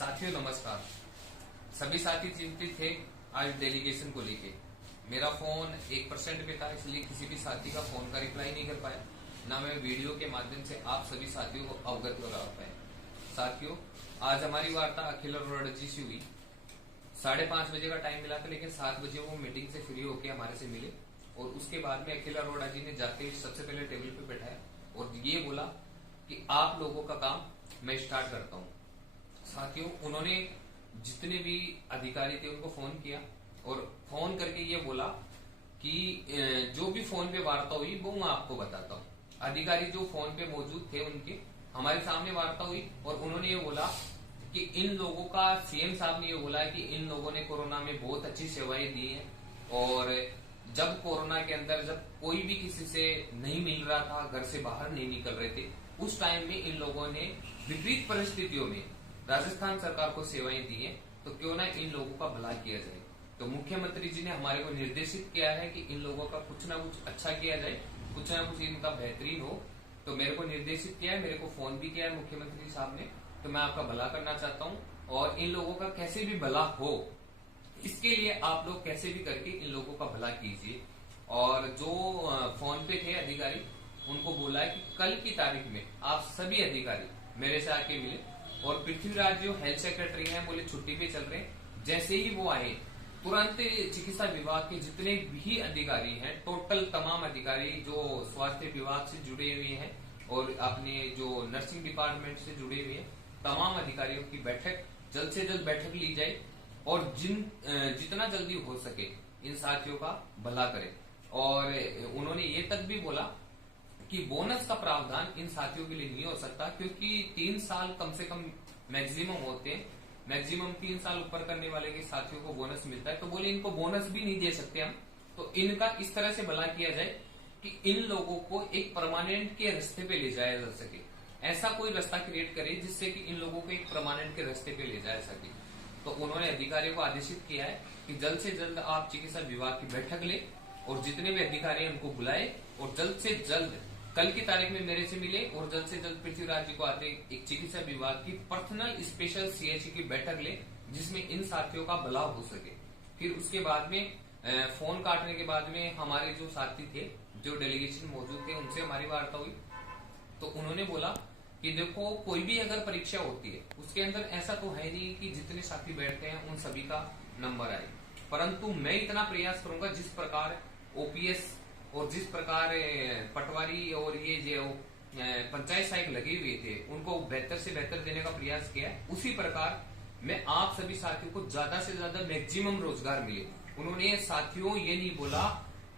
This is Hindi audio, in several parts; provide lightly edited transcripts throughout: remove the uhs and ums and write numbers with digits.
साथियों नमस्कार। सभी साथी चिंतित थे आज डेलीगेशन को लेके। मेरा फोन 1% पे था, इसलिए किसी भी साथी का फोन का रिप्लाई नहीं कर पाया, ना मैं वीडियो के माध्यम से आप सभी साथियों को अवगत करा पाया। साथियों, आज हमारी वार्ता अखिल अरोड़ा जी से हुई। 5:30 बजे का टाइम मिला था, लेकिन 7 बजे वो मीटिंग से फ्री होके हमारे से मिले और उसके बाद में अखिल अरोड़ा जी ने जाके सबसे पहले टेबल पे बैठाया और ये बोला कि आप लोगों का काम मैं स्टार्ट करता हूँ। साथियों, उन्होंने जितने भी अधिकारी थे उनको फोन किया और फोन करके ये बोला कि जो भी फोन पे वार्ता हुई वो मैं आपको बताता हूँ। अधिकारी जो फोन पे मौजूद थे उनके हमारे सामने वार्ता हुई और उन्होंने ये बोला कि इन लोगों का सीएम साहब ने ये बोला कि इन लोगों ने कोरोना में बहुत अच्छी सेवाएं दी हैं और जब कोरोना के अंदर जब कोई भी किसी से नहीं मिल रहा था, घर से बाहर नहीं निकल रहे थे, उस टाइम में इन लोगों ने विपरीत परिस्थितियों में राजस्थान सरकार को सेवाएं दी हैं, तो क्यों ना इन लोगों का भला किया जाए। तो मुख्यमंत्री जी ने हमारे को निर्देशित किया है कि इन लोगों का कुछ ना कुछ अच्छा किया जाए, कुछ ना कुछ इनका बेहतरीन हो। तो मेरे को निर्देशित किया है, मेरे को फोन भी किया है मुख्यमंत्री साहब ने। तो मैं आपका भला करना चाहता हूँ और इन लोगों का कैसे भी भला हो, इसके लिए आप लोग कैसे भी करके इन लोगों का भला कीजिए। और जो फोन पे थे अधिकारी, उनको बोला है कि कल की तारीख में आप सभी अधिकारी मेरे से आके मिले। और पृथ्वीराज जो हेल्थ सेक्रेटरी हैं बोले छुट्टी पे चल रहे हैं, जैसे ही वो आए तुरंत चिकित्सा विभाग के जितने भी अधिकारी हैं, टोटल तमाम अधिकारी जो स्वास्थ्य विभाग से जुड़े हुए हैं और अपने जो नर्सिंग डिपार्टमेंट से जुड़े हुए हैं, तमाम अधिकारियों की बैठक जल्द से जल्द बैठक ली जाए और जितना जल्दी हो सके इन साथियों का भला करें। और उन्होंने ये तक भी बोला कि बोनस का प्रावधान इन साथियों के लिए नहीं हो सकता, क्योंकि 3 साल कम से कम मैक्सिमम होते हैं, मैक्सिमम 3 साल ऊपर करने वाले के साथियों को बोनस मिलता है। तो बोले इनको बोनस भी नहीं दे सकते हम, तो इनका इस तरह से भला किया जाए कि इन लोगों को एक परमानेंट के रास्ते पे ले जाया जा सके। ऐसा कोई रास्ता क्रिएट करे जिससे कि इन लोगों को एक परमानेंट के रास्ते पे ले जाया सके। तो उन्होंने अधिकारियों को आदेशित किया है कि जल्द से जल्द आप चिकित्सा विभाग की बैठक ले और जितने भी अधिकारी हैं उनको बुलाए और जल्द से जल्द कल की तारीख में मेरे से मिले और जल्द से जल्द पृथ्वीराज जी को आते एक चिकित्सा विभाग की पर्सनल स्पेशल सीएचसी की बैठक ले, जिसमें इन साथियों का भला हो सके। फिर उसके बाद में फोन काटने के बाद में हमारे जो साथी थे, जो डेलीगेशन मौजूद थे, उनसे हमारी वार्ता हुई। तो उन्होंने बोला कि देखो, कोई भी अगर परीक्षा होती है उसके अंदर ऐसा तो है नहीं कि जितने साथी बैठते हैं उन सभी का नंबर आए, परंतु मैं इतना प्रयास करूंगा जिस प्रकार ओपीएस और जिस प्रकार पटवारी और ये जो पंचायत सहायक लगे हुए थे उनको बेहतर से बेहतर देने का प्रयास किया, उसी प्रकार मैं आप सभी साथियों को ज्यादा से ज्यादा मैक्सिमम रोजगार मिले। उन्होंने साथियों ये नहीं बोला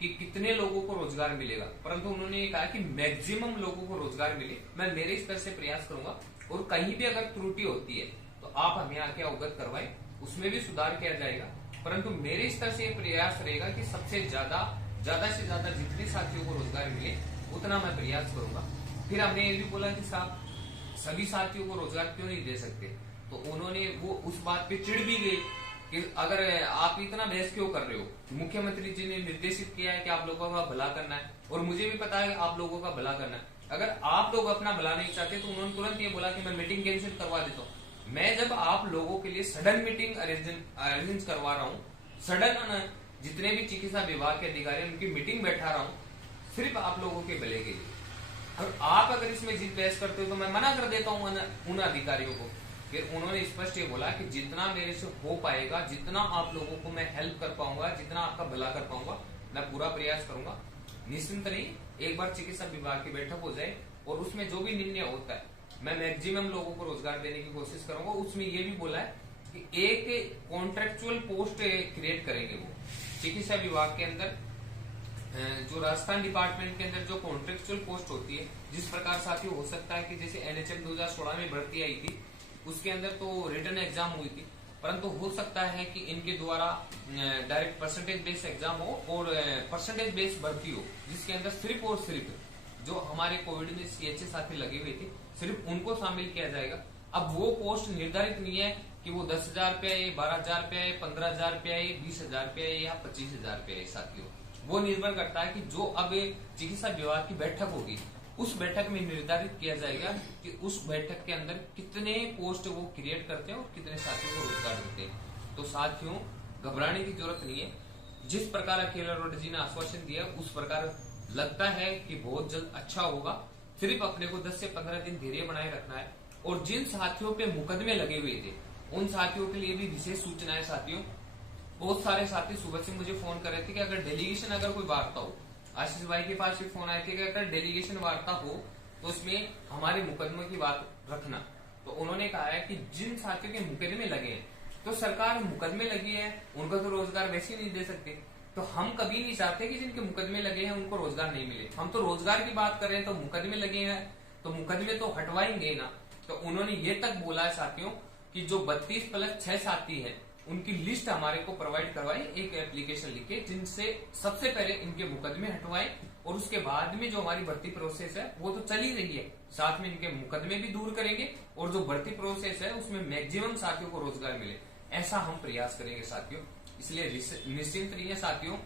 कि कितने लोगों को रोजगार मिलेगा, परंतु उन्होंने ये कहा कि मैक्सिमम लोगों को रोजगार मिले। मैं मेरे स्तर से प्रयास करूंगा और कहीं भी अगर त्रुटि होती है तो आप हमें आके अवगत करवाएं, उसमें भी सुधार किया जाएगा। परंतु मेरे स्तर से प्रयास रहेगा कि सबसे ज्यादा से ज्यादा जितने साथियों को रोजगार मिले उतना मैं प्रयास करूंगा। फिर हमने ये भी बोला कि साहब सभी साथियों को रोजगार क्यों नहीं दे सकते, तो उन्होंने वो उस बात पे चिढ़ भी गए कि अगर आप इतना बहस क्यों कर रहे हो। मुख्यमंत्री जी ने निर्देशित किया है कि आप लोगों का भला करना है और मुझे भी पता है आप लोगों का भला करना है। अगर आप लोग अपना भला नहीं चाहते तो उन्होंने तुरंत ये बोला कि मैं मीटिंग कैंसिल करवा देता हूँ। मैं जब आप लोगों के लिए सडन मीटिंग अरेंज करवा रहा हूँ, सडन जितने भी चिकित्सा विभाग के अधिकारी उनकी मीटिंग बैठा रहा हूँ, सिर्फ आप लोगों के भले के लिए, और आप अगर इसमें जिद बहस करते हो तो मैं मना कर देता हूँ उन अधिकारियों को। फिर उन्होंने स्पष्ट ये बोला कि जितना मेरे से हो पाएगा, जितना आप लोगों को मैं हेल्प कर पाऊंगा, जितना आपका भला कर पाऊंगा, मैं पूरा प्रयास करूंगा। निश्चिंत नहीं, एक बार चिकित्सा विभाग की बैठक हो जाए और उसमें जो भी निर्णय होता है मैं मैक्सिमम लोगों को रोजगार देने की कोशिश करूंगा। उसमें ये भी बोला है कि एक कॉन्ट्रेक्चुअल पोस्ट क्रिएट करेंगे वो चिकित्सा विभाग के अंदर, जो राजस्थान डिपार्टमेंट के अंदर जो कॉन्ट्रेक्चुअल पोस्ट होती है। जिस प्रकार साथियों हो सकता है कि जैसे एनएचएम 2016 में भर्ती आई थी, उसके अंदर तो रिटर्न एग्जाम हुई थी, परंतु हो सकता है कि इनके द्वारा डायरेक्ट परसेंटेज बेस्ड एग्जाम हो और परसेंटेज बेस्ड भर्ती हो, जिसके अंदर सिर्फ और सिर्फ जो हमारे कोविड में सीएचए साथी लगे हुए थे सिर्फ उनको शामिल किया जाएगा। अब वो पोस्ट निर्धारित नहीं है कि वो 10,000 पे आए, 12,000 पे आए, 15,000 पे आए, 20,000 पे आए या 25,000 पे आए। साथियों, वो निर्भर करता है कि जो अब चिकित्सा विभाग की बैठक होगी उस बैठक में निर्धारित किया जाएगा कि उस बैठक के अंदर कितने पोस्ट वो क्रिएट करते हैं और कितने साथियों को रोजगार देते हैं। तो साथियों, घबराने की जरूरत नहीं है। जिस प्रकार अखिल अरोड़ा जी ने आश्वासन दिया उस प्रकार लगता है कि बहुत जल्द अच्छा होगा। सिर्फ अपने को 10 से 15 दिन धैर्य बनाए रखना है। और जिन साथियों पे मुकदमे लगे हुए थे उन साथियों के लिए भी विशेष सूचना है। साथियों, बहुत सारे साथी सुबह से मुझे फोन कर रहे थे कि अगर डेलीगेशन अगर कोई वार्ता हो, आशीष भाई के पास भी फोन आए थे कि अगर डेलीगेशन वार्ता हो तो उसमें हमारे मुकदमे की बात रखना। तो उन्होंने कहा है कि जिन साथियों के मुकदमे लगे हैं तो सरकार मुकदमे लगी है उनको तो रोजगार वैसे ही नहीं दे सकते। तो हम कभी नहीं चाहते कि जिनके मुकदमे लगे हैं उनको रोजगार नहीं मिले। हम तो रोजगार की बात कर रहे हैं, तो मुकदमे लगे हैं तो मुकदमे तो हटवाएंगे ना। तो उन्होंने ये तक बोला है साथियों कि जो 32+6 साथी हैं उनकी लिस्ट हमारे को प्रोवाइड करवाए, एक एप्लीकेशन लिखे जिनसे सबसे पहले इनके मुकदमे हटवाएं और उसके बाद में जो हमारी भर्ती प्रोसेस है वो तो चल ही रही है, साथ में इनके मुकदमे भी दूर करेंगे और जो भर्ती प्रोसेस है उसमें मैक्सिमम साथियों को रोजगार मिले, ऐसा हम प्रयास करेंगे साथियों। इसलिए निश्चिंत रहिए साथियों।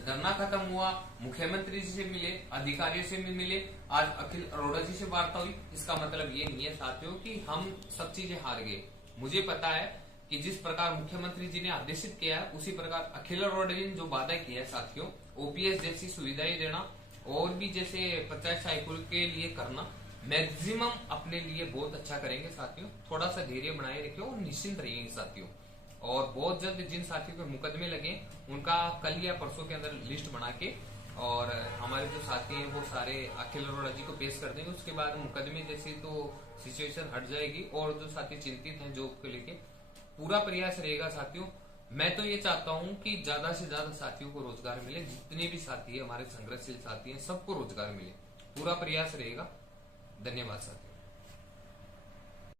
धरना खत्म हुआ, मुख्यमंत्री जी से मिले, अधिकारियों से भी मिले, आज अखिल अरोड़ा जी से वार्ता हुई। इसका मतलब ये नहीं है साथियों कि हम सब चीजें हार गए। मुझे पता है कि जिस प्रकार मुख्यमंत्री जी ने आदेशित किया है उसी प्रकार अखिल अरोड़ा जी ने जो वादा किया है साथियों, ओपीएस जैसी सुविधाएं देना और भी जैसे पंचायत सहायकों के लिए करना, मैक्सिमम अपने लिए बहुत अच्छा करेंगे साथियों। थोड़ा सा धैर्य बनाए रखिए और निश्चिंत रहिए साथियों। और बहुत जल्द जिन साथियों के मुकदमे लगे उनका कल या परसों के अंदर लिस्ट बना के और हमारे जो साथी हैं वो सारे अखिल अरोड़ा जी को पेश कर देंगे। उसके बाद मुकदमे जैसी तो सिचुएशन हट जाएगी और जो साथी चिंतित हैं जॉब को लेके पूरा प्रयास रहेगा साथियों। मैं तो ये चाहता हूं कि ज्यादा से ज्यादा साथियों को रोजगार मिले, जितने भी साथी है हमारे संघर्षशील साथी हैं सबको रोजगार मिले, पूरा प्रयास रहेगा। धन्यवाद साथियों।